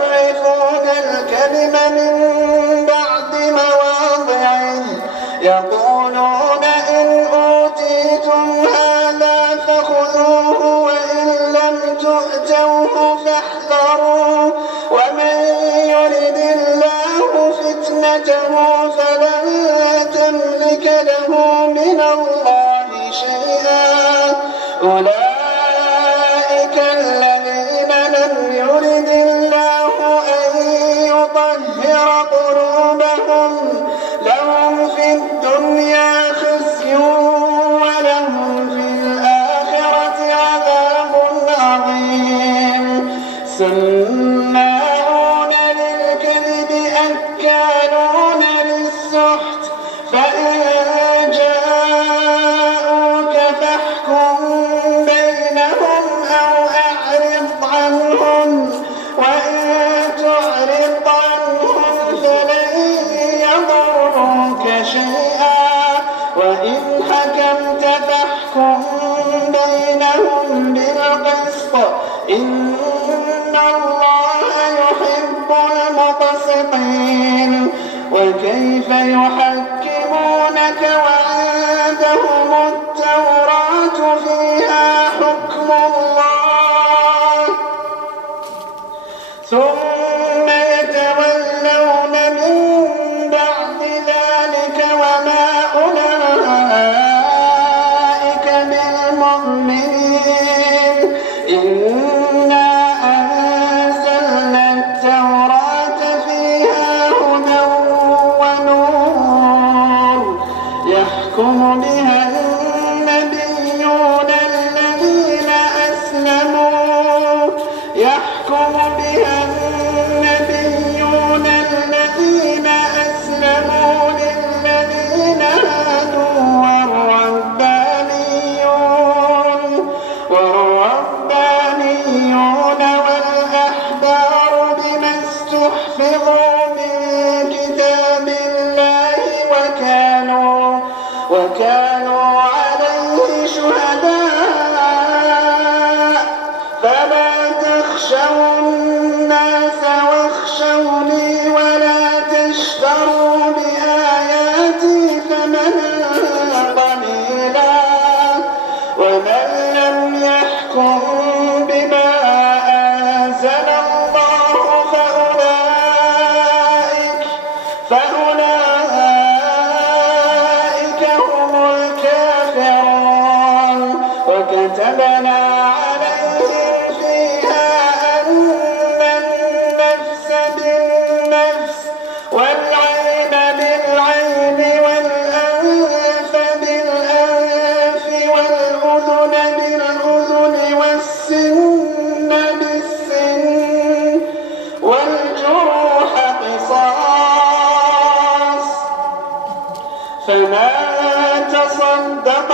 ويحرفون الكلم من بعد مواضعه يقولون إن أوتيتم هذا فخذوه وإن لم تؤتوه فاحذروا ومن يرد الله فتنته فلن تملك له من الله شيئا أولئك الذين لم يرد الله أن يطهر قلوبهم لهم في الدنيا خزي ولهم في الآخرة عذاب عظيم سماعون للكذب أكالون للسحت فإن جاءوك فاحكم بينهم أو أعرض عنهم وإن تعرض عنهم فلن يضروك شيئا وإن حكمت فاحكم بينهم بالقسط إن الله يحب المقسطين وكيف يحكمونك وعندهم التوراة فيها حكم الله ثم يتولون من بعد ذلك وما أولئك بالمؤمنين إنا أنزلنا التوراة فيها هدى ونور يحكم بها النبيون الذين أسلموا للذين هادوا والربانيون والأحبار بما استحفظوا من كتاب الله وكانوا عليه شهداء فلا تخشوا الناس واخشوني ولا تشتروا بآياتي ثمنا قليلا ومن لم يحكم بما أنزل الله فأولئك هم الكافرون وكتبنا عليهم فيها أن النفس بالنفس والعين بالعين والأنف بالأنف والأذن بالأذن والسن بالسن والجروح قصاص فمن تصدق